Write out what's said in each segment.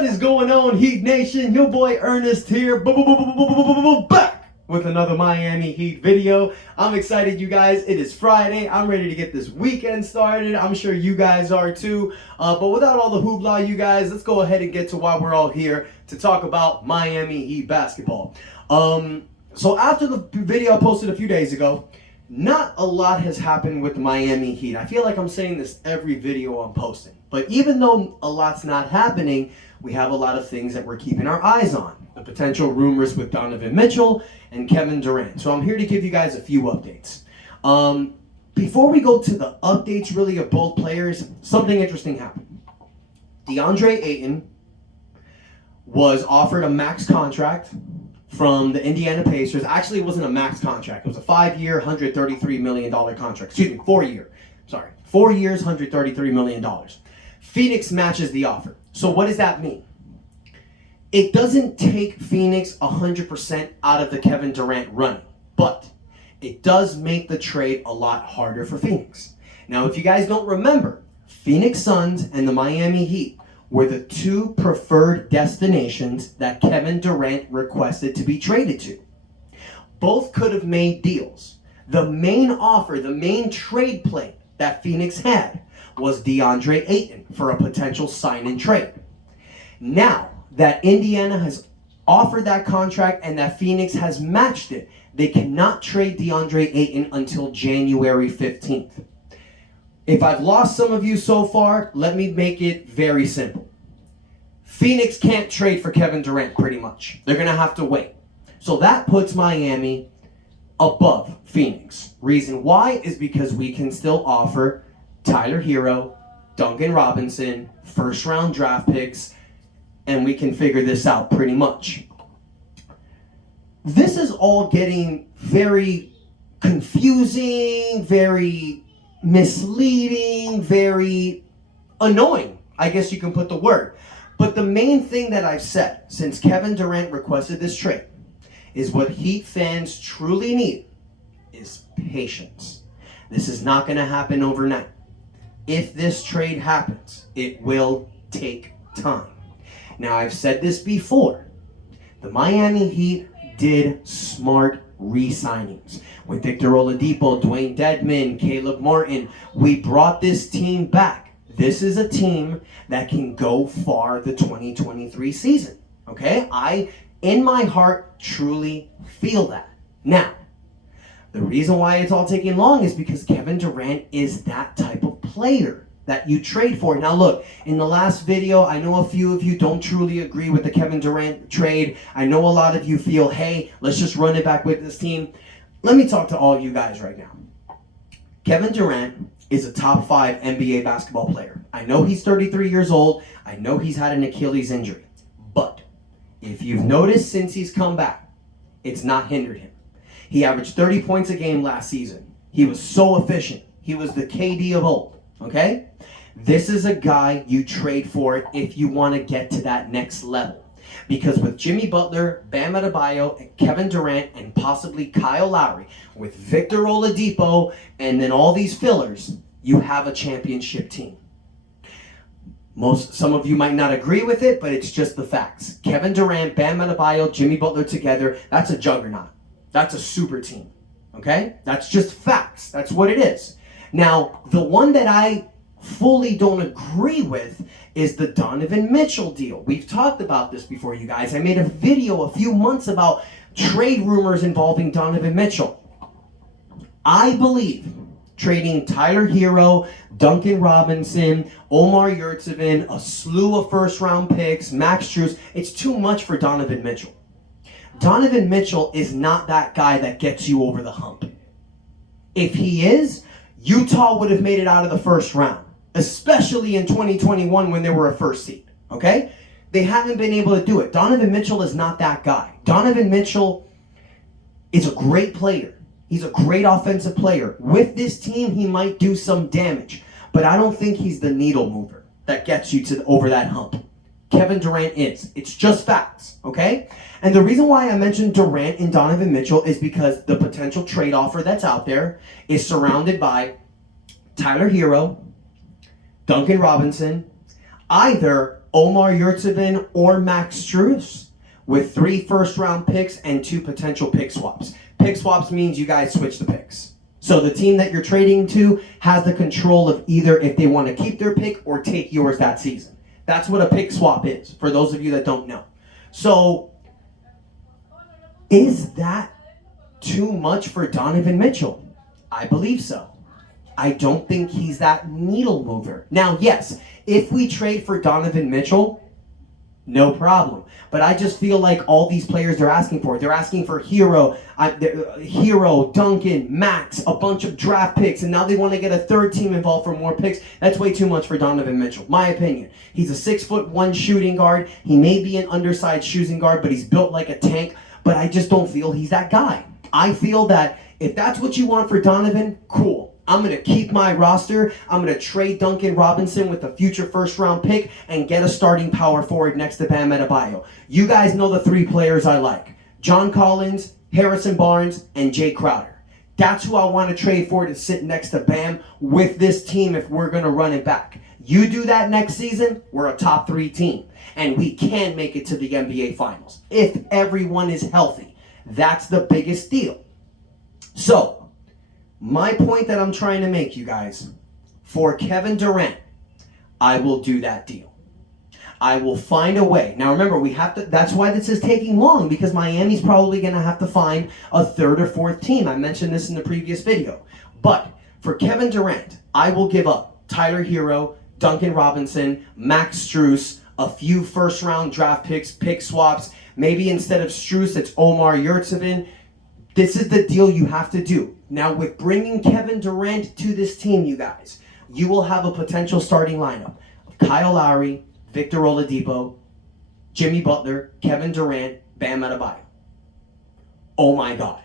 What is going on, Heat Nation? Your boy Ernest here, back with another Miami Heat video. I'm excited, you guys. It is Friday. I'm ready to get this weekend started. I'm sure you guys are too. But without all the hoopla, you guys, let's go ahead and get to why we're all here to talk about Miami Heat basketball. So after the video I posted a few days ago, not a lot has happened with the Miami Heat. I feel like I'm saying this every video I'm posting. But even though a lot's not happening, we have a lot of things that we're keeping our eyes on. The potential rumors with Donovan Mitchell and Kevin Durant. So I'm here to give you guys a few updates. Before we go to the updates really of both players, something interesting happened. Deandre Ayton was offered a max contract from the Indiana Pacers. Actually, it wasn't a max contract. It was a 5-year, $133 million contract. Excuse me, 4-year. Sorry, 4 years, $133 million. Phoenix matches the offer. So what does that mean? It doesn't take Phoenix 100% out of the Kevin Durant running, but it does make the trade a lot harder for Phoenix. Now, if you guys don't remember, Phoenix Suns and the Miami Heat were the two preferred destinations that Kevin Durant requested to be traded to. Both could have made deals. The main offer, the main trade play that Phoenix had was Deandre Ayton for a potential sign-and trade. Now that Indiana has offered that contract and that Phoenix has matched it, they cannot trade Deandre Ayton until January 15th. If I've lost some of you so far, let me make it very simple. Phoenix can't trade for Kevin Durant, pretty much. They're going to have to wait. So that puts Miami above Phoenix. Reason why is because we can still offer Tyler Hero, Duncan Robinson, first-round draft picks, and we can figure this out pretty much. This is all getting very confusing, very misleading, very annoying, I guess you can put the word. But the main thing that I've said since Kevin Durant requested this trade is what Heat fans truly need is patience. This is not going to happen overnight. If this trade happens, it will take time. Now, I've said this before. The Miami Heat did smart re-signings. With Victor Oladipo, Dwayne Dedmon, Caleb Martin, we brought this team back. This is a team that can go far the 2023 season. Okay? I, in my heart, truly feel that. Now, the reason why it's all taking long is because Kevin Durant is that type of player that you trade for. Now look, in the last video, I know a few of you don't truly agree with the Kevin Durant trade. I know a lot of you feel, hey, let's just run it back with this team. Let me talk to all you guys right now. Kevin Durant is a top 5 NBA basketball player. I know he's 33 years old. I know he's had an Achilles injury. But if you've noticed since he's come back, it's not hindered him. He averaged 30 points a game last season. He was so efficient. He was the KD of old. Okay? This is a guy you trade for if you want to get to that next level. Because with Jimmy Butler, Bam Adebayo, and Kevin Durant, and possibly Kyle Lowry, with Victor Oladipo, and then all these fillers, you have a championship team. Some of you might not agree with it, but it's just the facts. Kevin Durant, Bam Adebayo, Jimmy Butler together, that's a juggernaut. That's a super team. Okay? That's just facts. That's what it is. Now, the one that I fully don't agree with is the Donovan Mitchell deal. We've talked about this before, you guys. I made a video a few months about trade rumors involving Donovan Mitchell. I believe trading Tyler Hero, Duncan Robinson, Omar Yurtseven, a slew of first-round picks, Max Strus, it's too much for Donovan Mitchell. Donovan Mitchell is not that guy that gets you over the hump. If he is, Utah would have made it out of the first round, especially in 2021 when they were a first seed, okay? They haven't been able to do it. Donovan Mitchell is not that guy. Donovan Mitchell is a great player. He's a great offensive player. With this team, he might do some damage, but I don't think he's the needle mover that gets you to over that hump. Kevin Durant is. It's just facts, okay? And the reason why I mentioned Durant and Donovan Mitchell is because the potential trade offer that's out there is surrounded by Tyler Hero, Duncan Robinson, either Omar Yurtseven or Max Strus with 3 first-round picks and 2 potential pick swaps. Pick swaps means you guys switch the picks. So the team that you're trading to has the control of either if they want to keep their pick or take yours that season. That's what a pick swap is, for those of you that don't know. So, is that too much for Donovan Mitchell? I believe so. I don't think he's that needle mover. Now, yes, if we trade for Donovan Mitchell, no problem. But I just feel like all these players they're asking for Hero, Duncan, Max, a bunch of draft picks, and now they want to get a third team involved for more picks. That's way too much for Donovan Mitchell, my opinion. He's a 6'1" shooting guard. He may be an undersized shooting guard, but he's built like a tank. But I just don't feel he's that guy. I feel that if that's what you want for Donovan, cool. I'm going to keep my roster. I'm going to trade Duncan Robinson with a future first-round pick and get a starting power forward next to Bam Adebayo. You guys know the 3 players I like. John Collins, Harrison Barnes, and Jay Crowder. That's who I want to trade for to sit next to Bam with this team if we're going to run it back. You do that next season, we're a top 3 team. And we can make it to the NBA Finals if everyone is healthy. That's the biggest deal. So, my point that I'm trying to make, you guys, for Kevin Durant, I will do that deal. I will find a way. Now remember, that's why this is taking long, because Miami's probably going to have to find a 3rd or 4th team. I mentioned this in the previous video. But for Kevin Durant, I will give up Tyler Hero, Duncan Robinson, Max Strus, a few first-round draft picks, pick swaps. Maybe instead of Strus, it's Omar Yurtseven. This is the deal you have to do. Now, with bringing Kevin Durant to this team, you guys, you will have a potential starting lineup of Kyle Lowry, Victor Oladipo, Jimmy Butler, Kevin Durant, Bam Adebayo. Oh my God.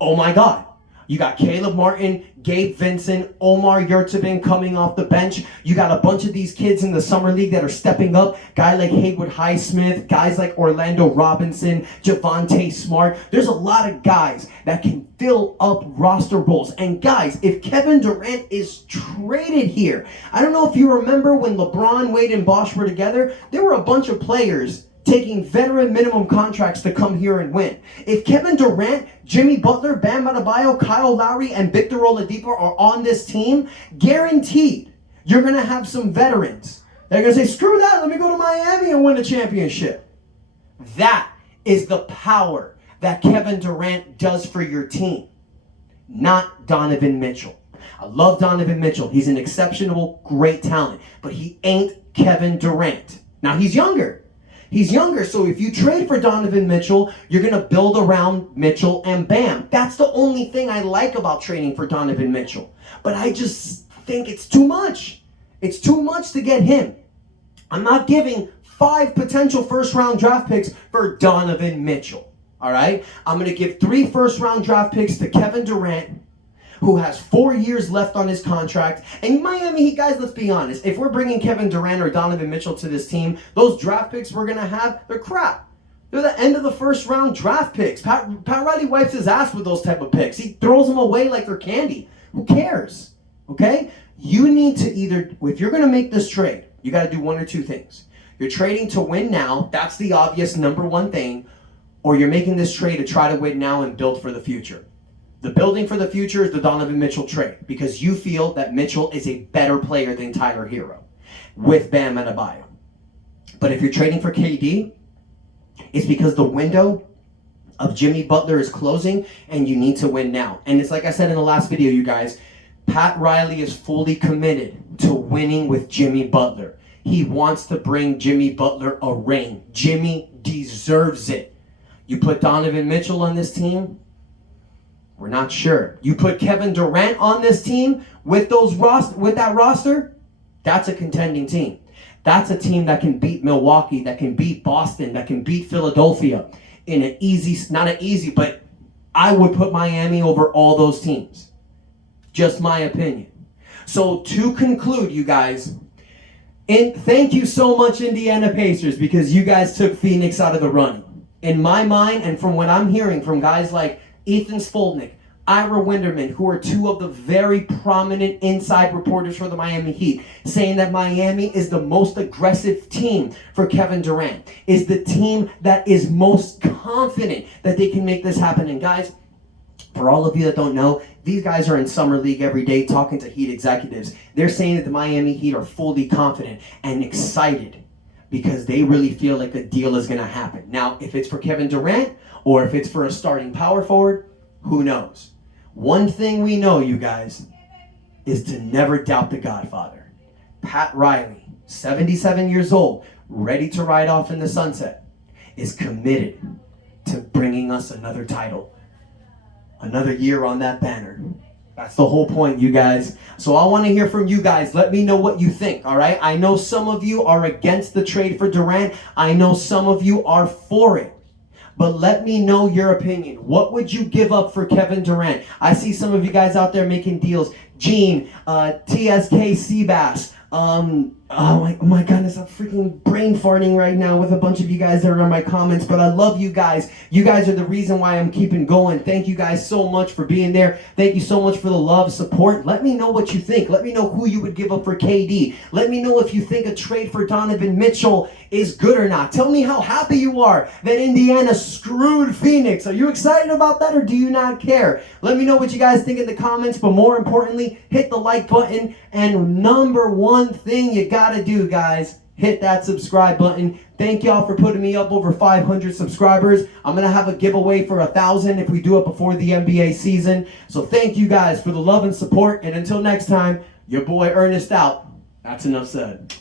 Oh my God. You got Caleb Martin, Gabe Vincent, Omar Yurtseven coming off the bench. You got a bunch of these kids in the summer league that are stepping up. Guys like Haywood Highsmith, guys like Orlando Robinson, Javonte Smart. There's a lot of guys that can fill up roster roles. And guys, if Kevin Durant is traded here, I don't know if you remember when LeBron, Wade, and Bosh were together, there were a bunch of players taking veteran minimum contracts to come here and win. If Kevin Durant, Jimmy Butler, Bam Adebayo, Kyle Lowry, and Victor Oladipo are on this team, guaranteed you're going to have some veterans. They're going to say, screw that, let me go to Miami and win a championship. That is the power that Kevin Durant does for your team, not Donovan Mitchell. I love Donovan Mitchell. He's an exceptional, great talent, but he ain't Kevin Durant. Now, he's younger. He's younger, so if you trade for Donovan Mitchell, you're going to build around Mitchell and Bam. That's the only thing I like about trading for Donovan Mitchell. But I just think it's too much. It's too much to get him. I'm not giving 5 potential first-round draft picks for Donovan Mitchell. All right? I'm going to give 3 first-round draft picks to Kevin Durant, who has 4 years left on his contract. And Miami Heat, guys, let's be honest. If we're bringing Kevin Durant or Donovan Mitchell to this team, those draft picks we're going to have, they're crap. They're the end of the first round draft picks. Pat Riley wipes his ass with those type of picks. He throws them away like they're candy. Who cares? Okay? You need to either, if you're going to make this trade, you got to do one or two things. You're trading to win now. That's the obvious number one thing. Or you're making this trade to try to win now and build for the future. The building for the future is the Donovan Mitchell trade because you feel that Mitchell is a better player than Tyler Hero with Bam Adebayo. But if you're trading for KD, it's because the window of Jimmy Butler is closing and you need to win now. And it's like I said in the last video, you guys, Pat Riley is fully committed to winning with Jimmy Butler. He wants to bring Jimmy Butler a ring. Jimmy deserves it. You put Donovan Mitchell on this team, we're not sure. You put Kevin Durant on this team with that roster, that's a contending team. That's a team that can beat Milwaukee, that can beat Boston, that can beat Philadelphia in an easy, not an easy, but I would put Miami over all those teams. Just my opinion. So to conclude, you guys, thank you so much, Indiana Pacers, because you guys took Phoenix out of the running. In my mind, and from what I'm hearing from guys like Ethan Spolnick, Ira Winderman, who are two of the very prominent inside reporters for the Miami Heat, saying that Miami is the most aggressive team for Kevin Durant, is the team that is most confident that they can make this happen. And guys, for all of you that don't know, these guys are in Summer League every day talking to Heat executives. They're saying that the Miami Heat are fully confident and excited because they really feel like a deal is going to happen. Now, if it's for Kevin Durant or if it's for a starting power forward, who knows? One thing we know, you guys, is to never doubt the Godfather. Pat Riley, 77 years old, ready to ride off in the sunset, is committed to bringing us another title. Another year on that banner. That's the whole point, you guys. So I want to hear from you guys. Let me know what you think, all right? I know some of you are against the trade for Durant. I know some of you are for it. But let me know your opinion. What would you give up for Kevin Durant? I see some of you guys out there making deals. Gene, TSK Seabass. Oh my goodness, I'm freaking brain farting right now with a bunch of you guys that are in my comments, but I love you guys. You guys are the reason why I'm keeping going. Thank you guys so much for being there. Thank you so much for the love, support. Let me know what you think. Let me know who you would give up for KD. Let me know if you think a trade for Donovan Mitchell is good or not. Tell me how happy you are that Indiana screwed Phoenix. Are you excited about that or do you not care? Let me know what you guys think in the comments, but more importantly, hit the like button. And number one thing you gotta do, guys, hit that subscribe button. Thank y'all for putting me up over 500 subscribers. I'm gonna have a giveaway for 1,000 if we do it before the NBA season. So thank you guys for the love and support. And until next time, your boy Ernest out. That's enough said.